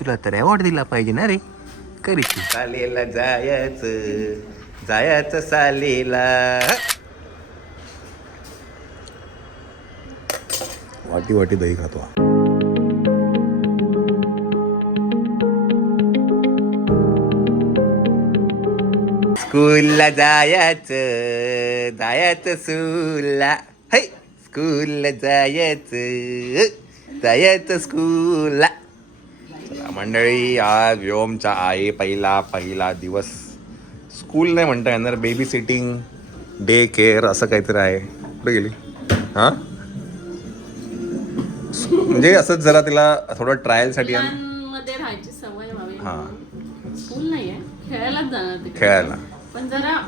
तुला तर अवॉर्ड दिला पाहिजे ना रे. करी सालेला जायचं सालेला. वाटी वाटी दही खातो. स्कूलला जायचं स्कूलला. है स्कूलला जायचं स्कूलला. मंडळी, आज व्योमचा आहे पहिला दिवस. स्कूल नाही म्हणता येणार, बेबी सिटिंग, डे केअर असं काहीतरी आहे. कुठे गेली? हां, म्हणजे असंच जरा तिला थोडं ट्रायलसाठी मध्ये राहायची सवय व्हावी. हां, स्कूल नाहीये, खेळायलाच जाणार तिकडे. खेळायला पण जरा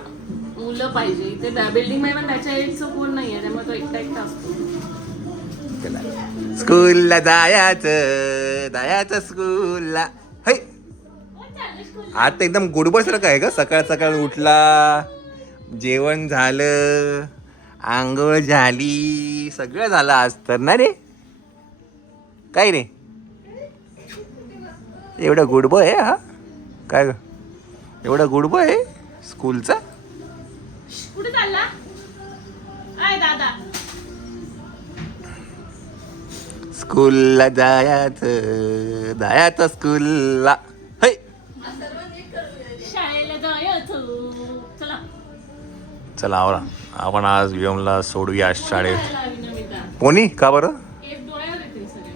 मुलं पाहिजे इथे. बिल्डिंग मध्ये पण त्याच्या एजचं कोण नाहीये, त्यामुळे तो एकटा असतो. स्कूलला जायचं स्कूलला. है आज तर एकदम गुडबड सारखं आहे का. सकाळ उठला, जेवण झालं, आंघोळ झाली, सगळं झालं आज तर ना रे. काय रे एवढा गुडबॉय आहे हा? काय एवढा गुडबॉय आहे स्कूलचा? कुठे चालला आय दादा? स्कूलला जायचं स्कूलला. है शाळेला जायचं. चला आवरा, आपण आज व्योमला सोडूया शाळेत. नमिता कोणी? का बरं? एक डोळ्यावर येते सगळे.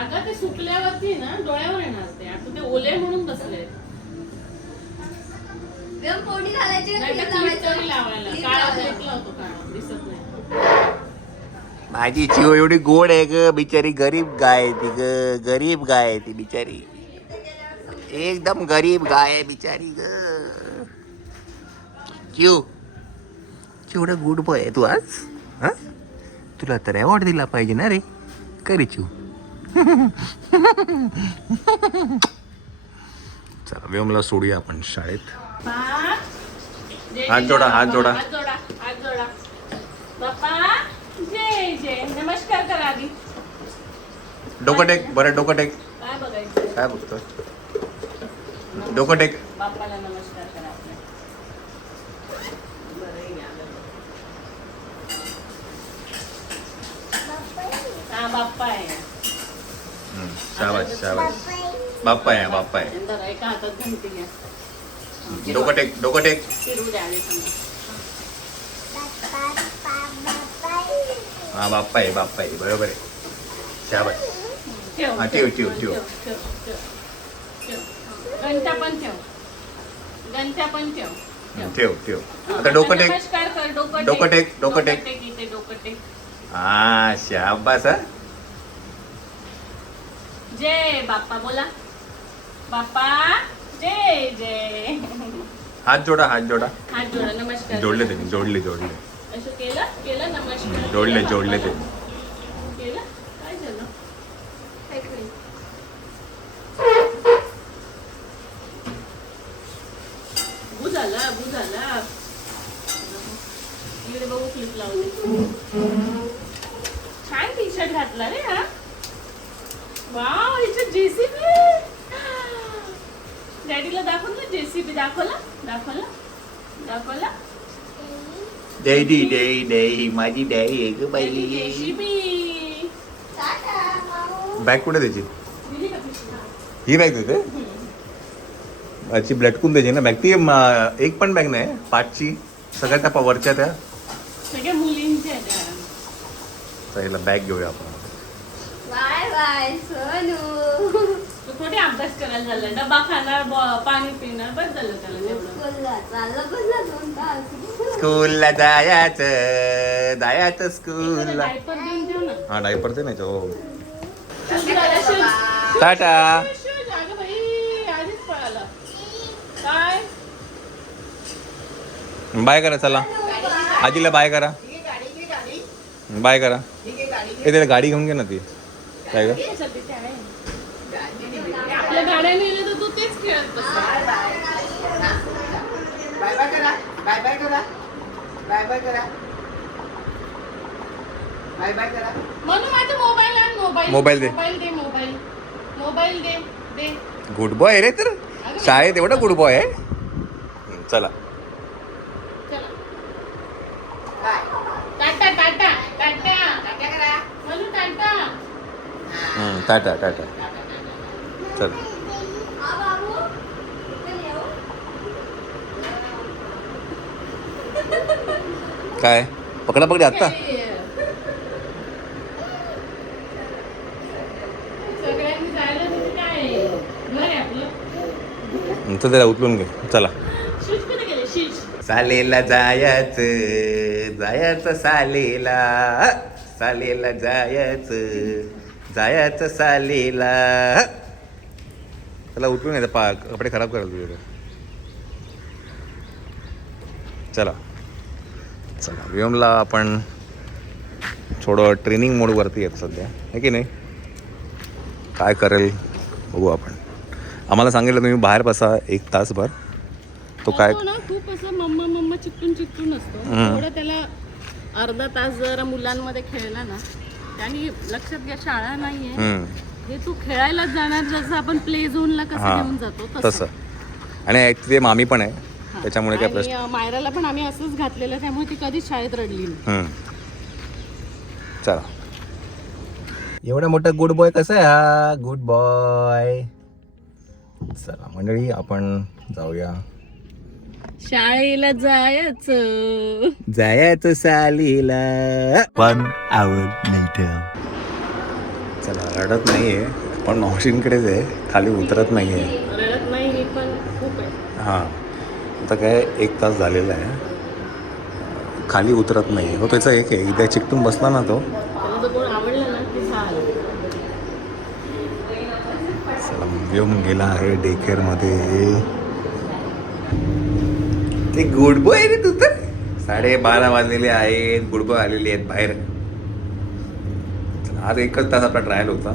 अगं ते सुकल्यावरती ना डोळ्यावर येणार ते. आता ते ओले म्हणून बसले. लावायला काळा फेकला होतो, काळा दिसत नाही. माझी चिव एवढी गोड आहे ग बिचारी. गरीब गाय आहे ती ग, गरीब गाय आहे ती बिचारी. एकदम गरीब गाय आहे बिचारी ग. चिव एवढा गुड बॉय आहे तू आज. हा, तुला तर अवॉर्ड दिला पाहिजे ना रे. करी चिव. चला व्योमला सोडूया आपण शाळेत. हात जोडा. बाप्पा जय जय. नमस्कार करा आधी. डोकं टेक बरं, डोकं टेक. काय बघायचं? काय बघतो? डोकं टेक. बाप्पाला नमस्कार करा आपल्या. हा बाप्पा आहे. शाबाश. बाप्पा आहे. एका हातात घंटी घ्या. डोकं टेक. फिरू द्या आले समजा. हा बाप्पा आहे बरोबर आहे. शाबाश. हा, ठेव. घंटा पण ठेव. ठेव. आता डोकं टेक. नमस्कार कर. डोकं टेक. इथे डोकं टेक. हा शाबास. जय बाप्पा बोला. बाप्पा जय जय. हात जोडा. हात जोडा. नमस्कार. जोडले त्यांनी. असं केलं नमस्कार. जोडले ते. केलं. काय झालं? बुझाला. इकडे बघू क्लिप लावली. छान टी शर्ट घातला रे हा. वाव, ह्याच्यात जेसीबी. डॅडीला दाखवलं ना जेसीबी. दाखवला. डॅडी माझी डॅडी आहे ग बाई. जेसीबी. बॅग कुठे द्यायची? ही बॅग देते. अच्छी लटकून द्यायची ना बॅग ती. एक पण बॅग नाही 5ची. सगळ्या त्या वरच्या त्या सगळ्या मुलींच्या पहिला बॅग घेऊया आपण. बाय सोनू. तू थोडी अभ्यास करायला झाला. डबा खाणार, पाणी पिणार, बस झालं त्याला तेवढं. स्कूलला जायचं स्कूलला. डायपर देऊन ठेव ना. हा डायपर ते नाही. हो टाटा. टाटा. अगं बाई, आधीच पळाला. काय बाय करा. चला आजीला बाय करा. त्याला गाडी घेऊन घे ना ती. काय ग आपल्या गाड्या नेल्या तर तू तेच खेळत बस. म्हणून माझा मोबाईल आण. मोबाईल दे. मोबाईल. मोबाईल दे दे. गुड बॉय रे तर शाळेत एवढा गुड बॉय आहे. चला चला टाटा टाटा टाटा म्हणून टाटा. टाटा टाटा चल. हा बाबू इकडे येऊ. काय पकडा पकडी आत्ता सगळ्यांनी जायला तिथे काय घर आहे आपलं. तर त्याला उचलून घे. चला शिश कुठे गेले शिश. सालेला जायचं जायचं सालेला सालेला जायचं सालेला. त्याला उचलून येतं कपडे खराब करायला तुझे. चला चला व्योमला आपण थोडं ट्रेनिंग मोडवरती आहेत सध्या आहे की नाही. काय करेल बघू आपण. आम्हाला सांगितलं तुम्ही बाहेर बसा 1 तासभर. तो काय ना खूप असं मम्मा चिकटून असतो. थोडं त्याला अर्धा तास जर मुलांमध्ये खेळला ना त्याने लक्षात घ्या शाळा नाहीये हे तू खेळायला जाणार जसं आपण प्ले झोनला कसं घेऊन जातो तसं. आणि ते मामी पण आहे त्याच्यामुळे काय प्रश्न. आणि मायराला पण आम्ही असंच घातलेलं त्यामुळे ती कधीच शाळेत रडली नाही. चला एवढा मोठा गुड बॉय कसा आहे हा गुड बॉय. चला मंडळी आपण जाऊया शाळेला जायचं सालीला. 1 hour later. चला रडत नाहीये पण मावशींकडेच आहे खाली उतरत नाहीये. रडत नाही हे पण खूप आहे. हां आता काय 1 तास झालेला आहे खाली उतरत नाही. हो त्याचा एक आहे एकदा चिकटून बसला ना तो. त्याला जर कोण आवडलं ना की झालं. चला येऊन गेला आहे डे केअरमध्ये. ते गुड बॉय रे तू तर. 12:30 वाजलेले आहेत. गुड बॉय आलेले आहेत बाहेर. आज 1च तास आपला ट्रायल होता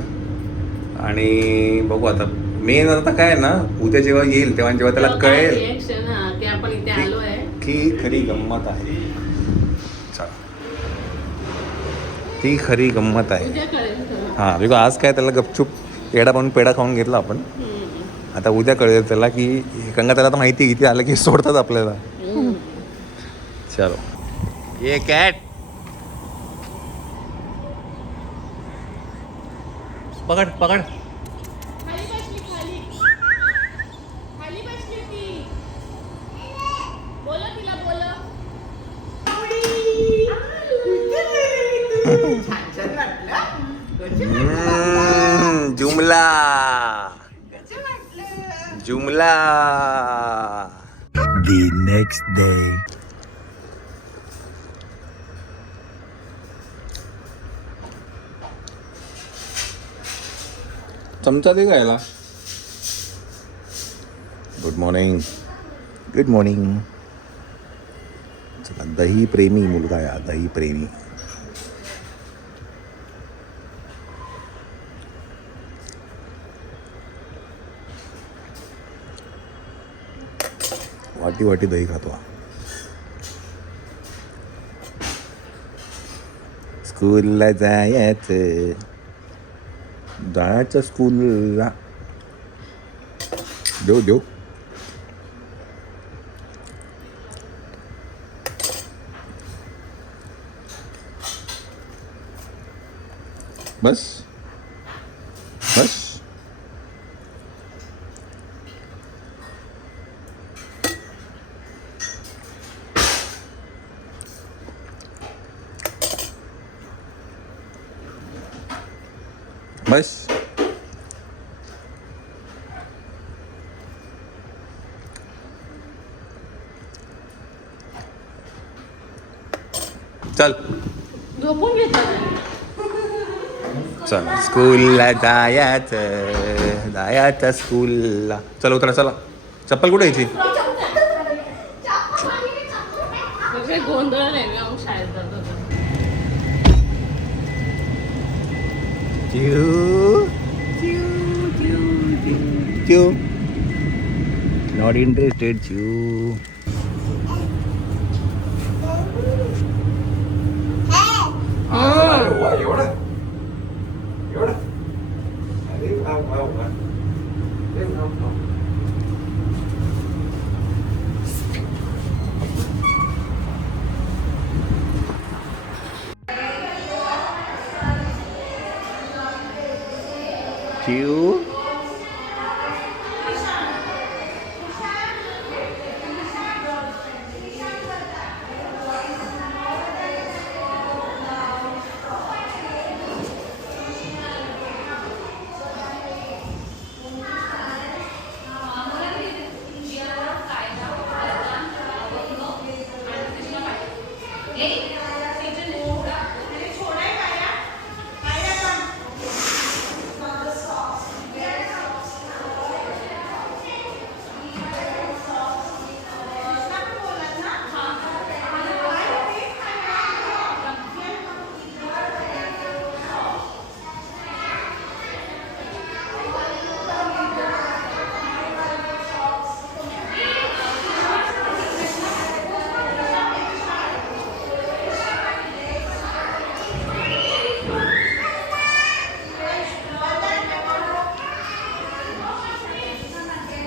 आणि बघू आता मेन आता काय ना उद्या जेव्हा येईल तेव्हा जेव्हा त्याला कळेल की आपण इथे आलोय की खरी गंमत आहे. चला ती खरी गंमत आहे. उद्या कळेल. हां बिकॉज आज काय त्याला गपचूप पेढा बनवून पेढा खाऊन घेतला आपण. आता उद्या कळेल त्याला की गंगा त्याला तर माहिती इथे आलं की सोडतात आपल्याला. चलो ये कॅट पकड पकड. खाली बसली खाली बसली ती. बोला तिला बोला. जुमला जुमला. The next day. चमचा दे गायला. Good morning good morning. चला दही प्रेमी मुलगा या दही प्रेमी. वाटी वाटी दही खातो. स्कूलला जायचं स्कूलला. देऊ बस बस. बस चल झोपून घेतलं. चल स्कूलला जायचं स्कूलला. चल उतरा चला. चप्पल कुठे यायची. सगळे गोंधळ आहे मी शाळेत जातो. नॉट इंटरेस्टेड चू. एवढं चिऊ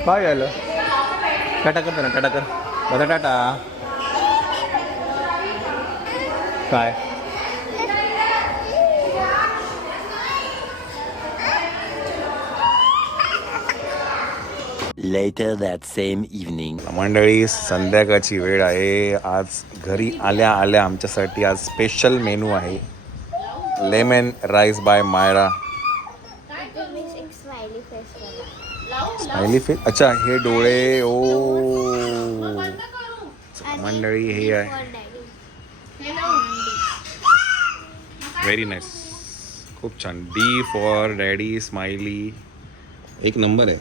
काय झालं टाटा करतो ना टाटा कर बघा टाटा काय Later that same evening. मंडळी संध्याकाळची वेळ आहे. आज घरी आल्या आल्या आमच्यासाठी आज स्पेशल मेनू आहे lemon rice by Maira. Smiley face. अच्छा हे डोळे ओ मंडळी हे आहे व्हेरी नाईस खूप छान. डी फॉर डॅडी स्माइली एक नंबर आहे.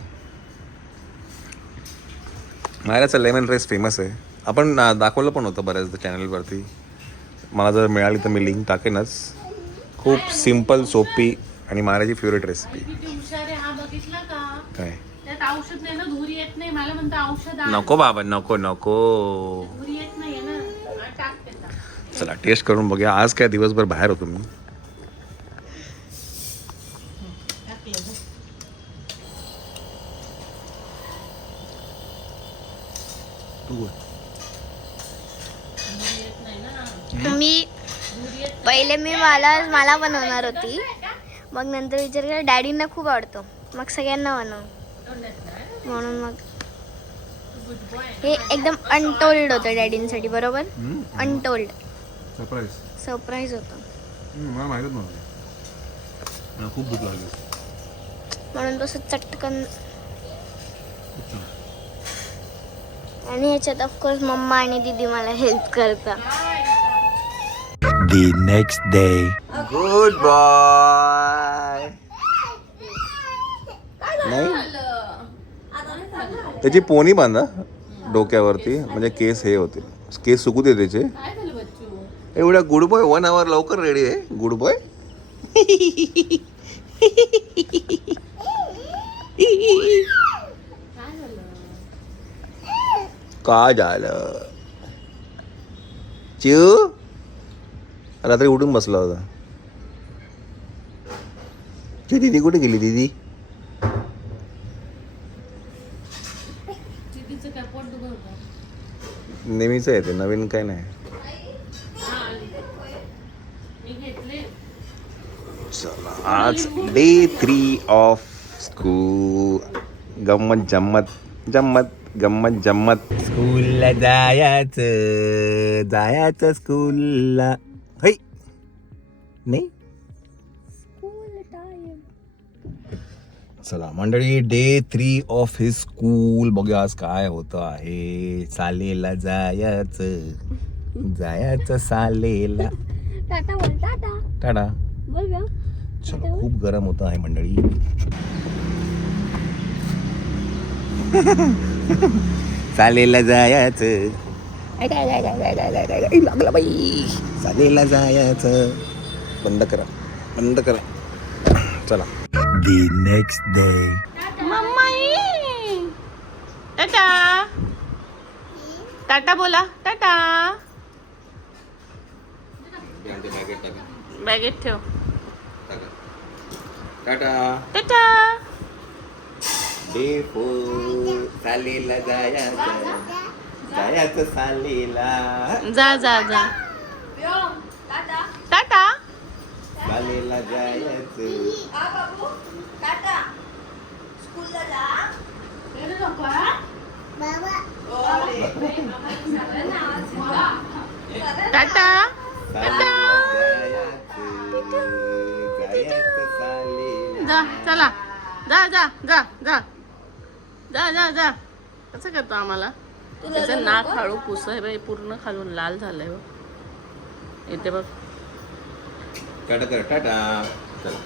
मायराचा लेमन राईस फेमस आहे. आपण दाखवलं पण होतं बऱ्याचदा चॅनलवरती. मला जर मिळाली तर मी लिंक टाकेनच. खूप सिम्पल सोपी आणि मायराची फेवरेट रेसिपी. हा बघितला का काय त्यात औषध नाही ना धुरी येत नाही. मला म्हणतं औषध नको बाबा नको नको. धुरी येत नाही ना टाक त्याचा. चला टेस्ट करून बघूया. आज काय दिवसभर बाहेर होतो मी. मी पहिले मला बनवणार होती. मग नंतर विचार केला डॅडींना खूप आवडतो मग सगळ्यांना बनव म्हणून मग हे एकदम अनटोल्ड होतं डॅडींसाठी. बरोबर अनटोल्ड सरप्राईज होतं. मला माहितच नव्हतं. मला खूप भूक लागली म्हणून तसं चटकन. आणि ह्याच्यात ऑफकोर्स मम्मा आणि दीदी मला हेल्प करतात. The next day. Good boy. नाही त्याची पोनी बांधा डोक्यावरती म्हणजे केस हे होते. केस सुकू दे त्याचे. काय झालं बच्चू? एवढा गुड बॉय 1 hour लवकर रेडी आहे. गुड बॉय का झालं चिव रात्री उठून बसला होता. दीदी कुठे गेली दीदी. दीदीचं काय पोट दुखत होतं? नेहमीच आहे ते नवीन काय नाही. मी घेतले. चला आज डे 3 ऑफ स्कूल. गम्मत जम्मत जम्मत गम्मत जम्मत. स्कूलला जायचं स्कूलला. है नाही. चला मंडळी डे 3 ऑफ हिज स्कूल. बघूया आज काय होतं आहे. सालेला जायचं सालेला. टाटा बोल टाटा टाटा. बोल बा. चला खूप गरम होतं आहे मंडळी. सालेला जायचं. लागला बाई. सालेला जायचं. बंद करा. चला. The next day. मम्माई Tata. Tata बोला टाटा. बॅगेत ठेव. टाटा. टाटा. डे 4 सालीला जायचं सालीला जा जा जा टाटा सालीला जायचं. टाटा जायचं सालीला. जा चला जा जा जा जा जा जा जा कसं करतो आम्हाला त्याचं नाक हळू पुस आहे बाई पूर्ण खालून लाल झालंय बघ इथे बघ टाटा कर टाटा चला.